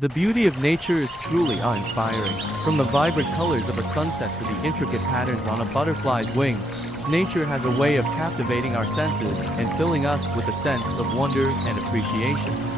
The beauty of nature is truly awe-inspiring. From the vibrant colors of a sunset to the intricate patterns on a butterfly's wing, nature has a way of captivating our senses and filling us with a sense of wonder and appreciation.